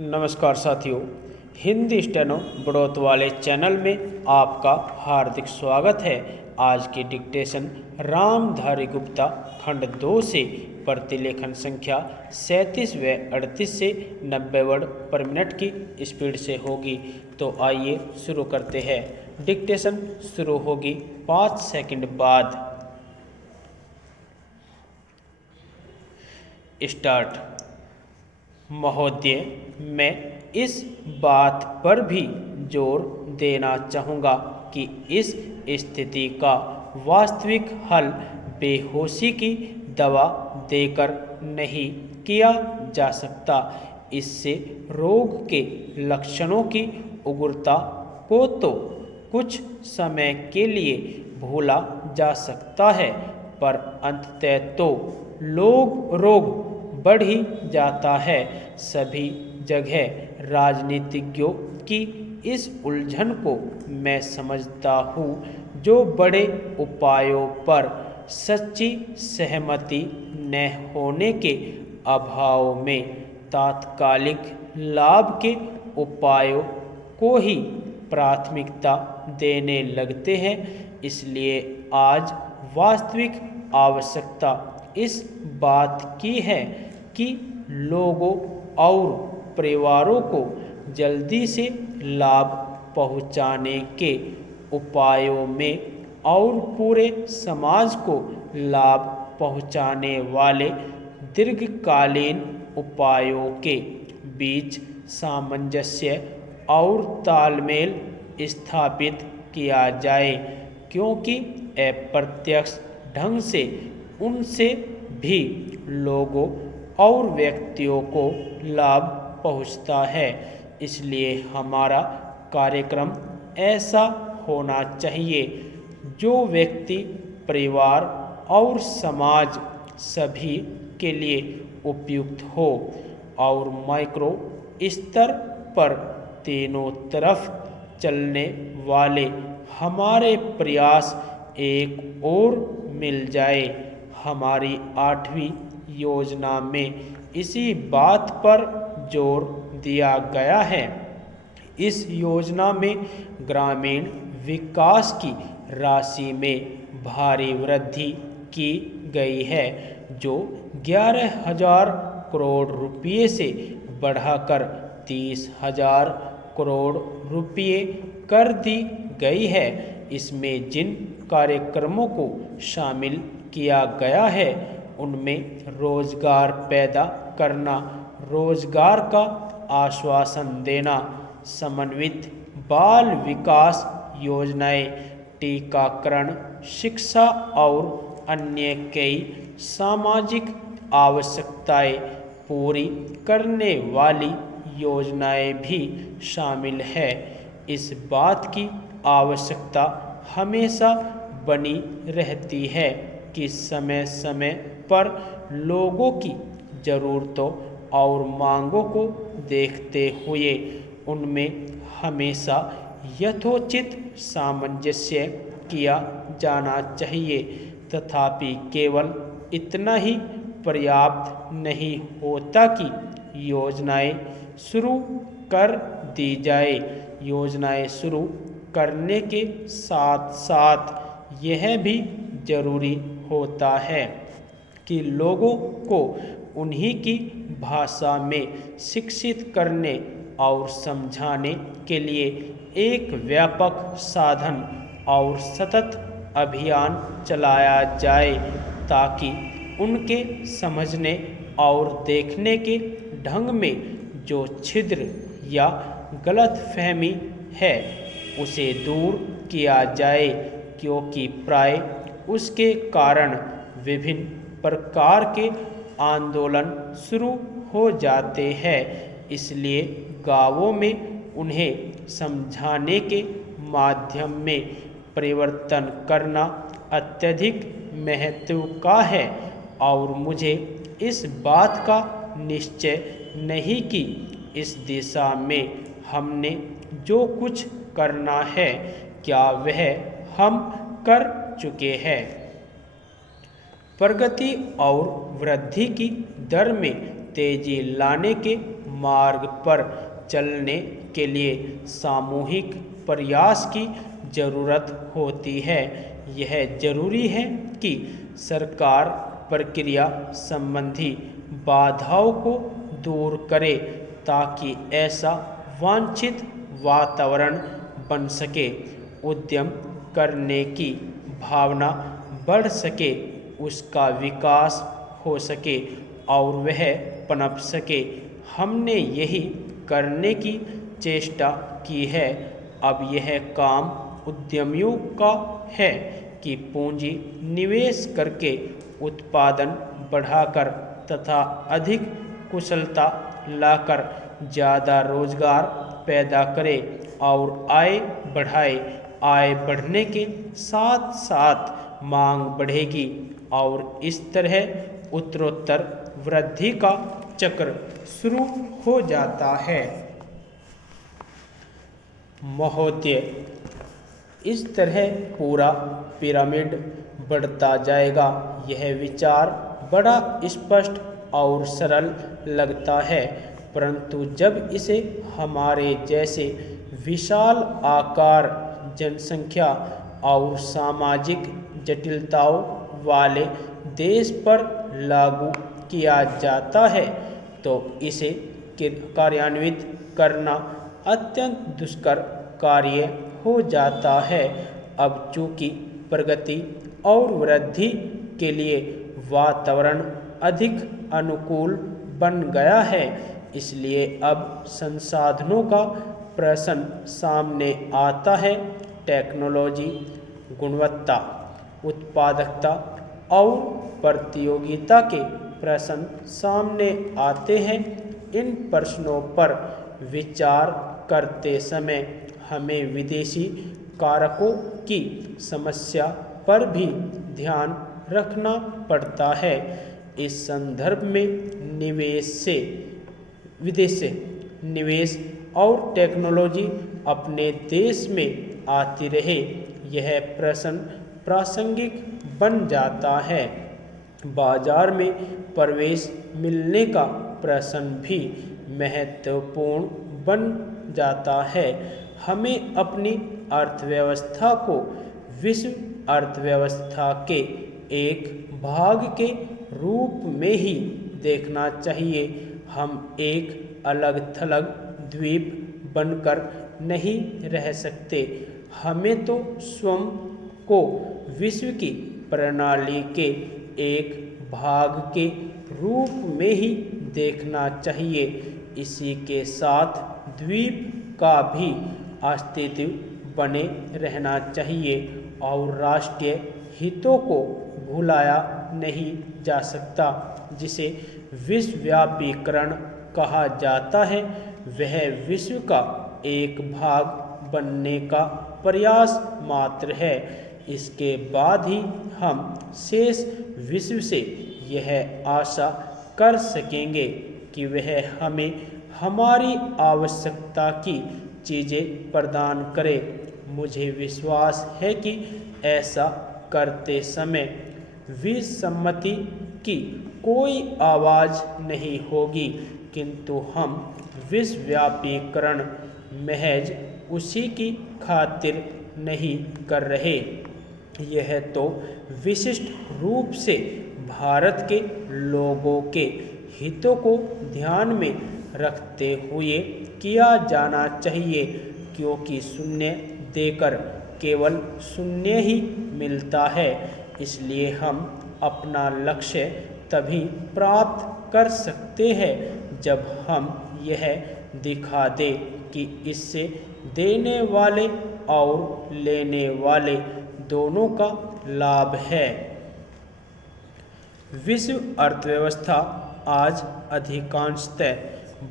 नमस्कार साथियों, हिंदी स्टेनो बढ़ोत वाले चैनल में आपका हार्दिक स्वागत है। आज की डिक्टेशन रामधारी गुप्ता खंड 2 से प्रतिलेखन संख्या 37 व 38 से 90 वर्ड पर मिनट की स्पीड से होगी। तो आइए शुरू करते हैं। डिक्टेशन शुरू होगी 5 सेकंड बाद। स्टार्ट। महोदय, मैं इस बात पर भी जोर देना चाहूँगा कि इस स्थिति का वास्तविक हल बेहोशी की दवा देकर नहीं किया जा सकता। इससे रोग के लक्षणों की उग्रता को तो कुछ समय के लिए भूला जा सकता है, पर अंततः तो रोग बढ़ ही जाता है। सभी जगह राजनीतिज्ञों की इस उलझन को मैं समझता हूँ, जो बड़े उपायों पर सच्ची सहमति न होने के अभाव में तात्कालिक लाभ के उपायों को ही प्राथमिकता देने लगते हैं। इसलिए आज वास्तविक आवश्यकता इस बात की है कि लोगों और परिवारों को जल्दी से लाभ पहुंचाने के उपायों में और पूरे समाज को लाभ पहुंचाने वाले दीर्घकालीन उपायों के बीच सामंजस्य और तालमेल स्थापित किया जाए, क्योंकि अप्रत्यक्ष ढंग से उनसे भी लोगों और व्यक्तियों को लाभ पहुंचता है। इसलिए हमारा कार्यक्रम ऐसा होना चाहिए जो व्यक्ति, परिवार और समाज सभी के लिए उपयुक्त हो और माइक्रो स्तर पर तीनों तरफ चलने वाले हमारे प्रयास एक और मिल जाए। हमारी 8वीं योजना में इसी बात पर जोर दिया गया है। इस योजना में ग्रामीण विकास की राशि में भारी वृद्धि की गई है, जो 11,000 करोड़ रुपये से बढ़ाकर 30,000 करोड़ रुपये कर दी गई है। इसमें जिन कार्यक्रमों को शामिल किया गया है उनमें रोजगार पैदा करना, रोजगार का आश्वासन देना, समन्वित बाल विकास योजनाएं, टीकाकरण, शिक्षा और अन्य कई सामाजिक आवश्यकताएं पूरी करने वाली योजनाएं भी शामिल है। इस बात की आवश्यकता हमेशा बनी रहती है कि समय समय पर लोगों की ज़रूरतों और मांगों को देखते हुए उनमें हमेशा यथोचित सामंजस्य किया जाना चाहिए। तथापि केवल इतना ही पर्याप्त नहीं होता कि योजनाएं शुरू कर दी जाए। योजनाएं शुरू करने के साथ साथ यह भी जरूरी होता है कि लोगों को उन्हीं की भाषा में शिक्षित करने और समझाने के लिए एक व्यापक साधन और सतत अभियान चलाया जाए, ताकि उनके समझने और देखने के ढंग में जो छिद्र या गलतफहमी है उसे दूर किया जाए, क्योंकि प्राय उसके कारण विभिन्न प्रकार के आंदोलन शुरू हो जाते हैं। इसलिए गांवों में उन्हें समझाने के माध्यम में परिवर्तन करना अत्यधिक महत्व का है। और मुझे इस बात का निश्चय नहीं कि इस दिशा में हमने जो कुछ करना है क्या वह हम कर चुके हैं। प्रगति और वृद्धि की दर में तेजी लाने के मार्ग पर चलने के लिए सामूहिक प्रयास की जरूरत होती है। यह जरूरी है कि सरकार प्रक्रिया संबंधी बाधाओं को दूर करे ताकि ऐसा वांछित वातावरण बन सके, उद्यम करने की भावना बढ़ सके, उसका विकास हो सके और वह पनप सके। हमने यही करने की चेष्टा की है। अब यह काम उद्यमियों का है कि पूंजी निवेश करके उत्पादन बढ़ाकर तथा अधिक कुशलता लाकर ज़्यादा रोजगार पैदा करे और आय बढ़ाए। आय बढ़ने के साथ साथ मांग बढ़ेगी और इस तरह उत्तरोत्तर वृद्धि का चक्र शुरू हो जाता है। महोदय, इस तरह पूरा पिरामिड बढ़ता जाएगा। यह विचार बड़ा स्पष्ट और सरल लगता है, परंतु जब इसे हमारे जैसे विशाल आकार, जनसंख्या और सामाजिक जटिलताओं वाले देश पर लागू किया जाता है तो इसे कार्यान्वित करना अत्यंत दुष्कर कार्य हो जाता है। अब चूंकि प्रगति और वृद्धि के लिए वातावरण अधिक अनुकूल बन गया है, इसलिए अब संसाधनों का प्रश्न सामने आता है। टेक्नोलॉजी, गुणवत्ता, उत्पादकता और प्रतियोगिता के प्रश्न सामने आते हैं। इन प्रश्नों पर विचार करते समय हमें विदेशी कारकों की समस्या पर भी ध्यान रखना पड़ता है। इस संदर्भ में विदेश से निवेश और टेक्नोलॉजी अपने देश में आती रहे, यह प्रश्न प्रासंगिक बन जाता है। बाजार में प्रवेश मिलने का प्रश्न भी महत्वपूर्ण बन जाता है। हमें अपनी अर्थव्यवस्था को विश्व अर्थव्यवस्था के एक भाग के रूप में ही देखना चाहिए। हम एक अलग थलग द्वीप बनकर नहीं रह सकते। हमें तो स्वयं को विश्व की प्रणाली के एक भाग के रूप में ही देखना चाहिए। इसी के साथ द्वीप का भी अस्तित्व बने रहना चाहिए और राष्ट्रीय हितों को भुलाया नहीं जा सकता। जिसे विश्वव्यापीकरण कहा जाता है, वह विश्व का एक भाग बनने का प्रयास मात्र है। इसके बाद ही हम शेष विश्व से यह आशा कर सकेंगे कि वह हमें हमारी आवश्यकता की चीज़ें प्रदान करे। मुझे विश्वास है कि ऐसा करते समय विसम्मति की कोई आवाज़ नहीं होगी, किंतु हम विश्वव्यापीकरण महज उसी की खातिर नहीं कर रहे। यह तो विशिष्ट रूप से भारत के लोगों के हितों को ध्यान में रखते हुए किया जाना चाहिए, क्योंकि शून्य देकर केवल शून्य ही मिलता है। इसलिए हम अपना लक्ष्य तभी प्राप्त कर सकते हैं जब हम यह दिखा दें कि इससे देने वाले और लेने वाले दोनों का लाभ है। विश्व अर्थव्यवस्था आज अधिकांशतः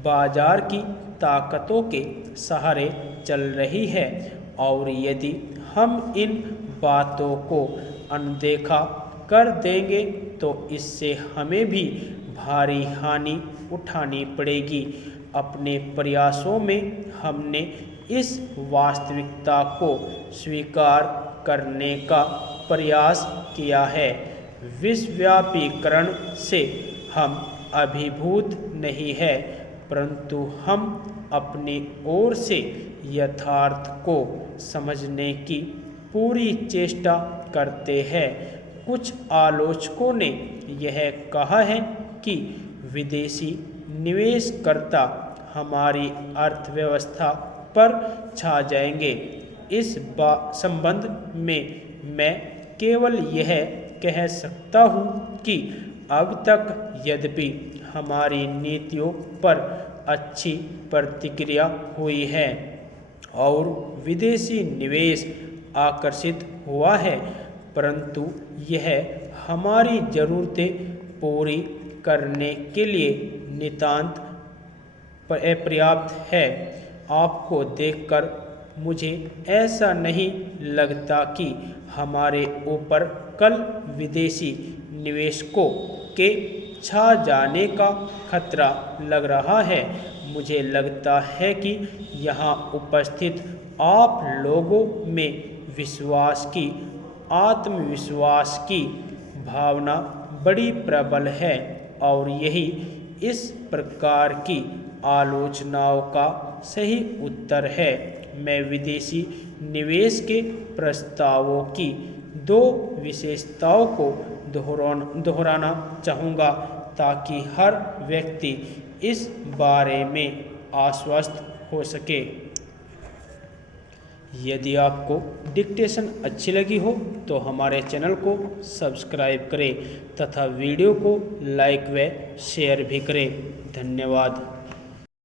बाजार की ताकतों के सहारे चल रही है और यदि हम इन बातों को अनदेखा कर देंगे तो इससे हमें भी भारी हानि उठानी पड़ेगी। अपने प्रयासों में हमने इस वास्तविकता को स्वीकार करने का प्रयास किया है। विश्वव्यापीकरण से हम अभिभूत नहीं है, परंतु हम अपनी ओर से यथार्थ को समझने की पूरी चेष्टा करते हैं। कुछ आलोचकों ने यह कहा है कि विदेशी निवेशकर्ता हमारी अर्थव्यवस्था पर छा जाएंगे। इस संबंध में मैं केवल यह कह सकता हूँ कि अब तक यद्यपि हमारी नीतियों पर अच्छी प्रतिक्रिया हुई है और विदेशी निवेश आकर्षित हुआ है, परंतु यह हमारी ज़रूरतें पूरी करने के लिए नितांत पर्याप्त है। आपको देखकर मुझे ऐसा नहीं लगता कि हमारे ऊपर कल विदेशी निवेशकों के छा जाने का खतरा लग रहा है। मुझे लगता है कि यहाँ उपस्थित आप लोगों में आत्मविश्वास की भावना बड़ी प्रबल है और यही इस प्रकार की आलोचनाओं का सही उत्तर है। मैं विदेशी निवेश के प्रस्तावों की दो विशेषताओं को दोहराना चाहूँगा ताकि हर व्यक्ति इस बारे में आश्वस्त हो सके। यदि आपको डिक्टेशन अच्छी लगी हो तो हमारे चैनल को सब्सक्राइब करें तथा वीडियो को लाइक व शेयर भी करें। धन्यवाद।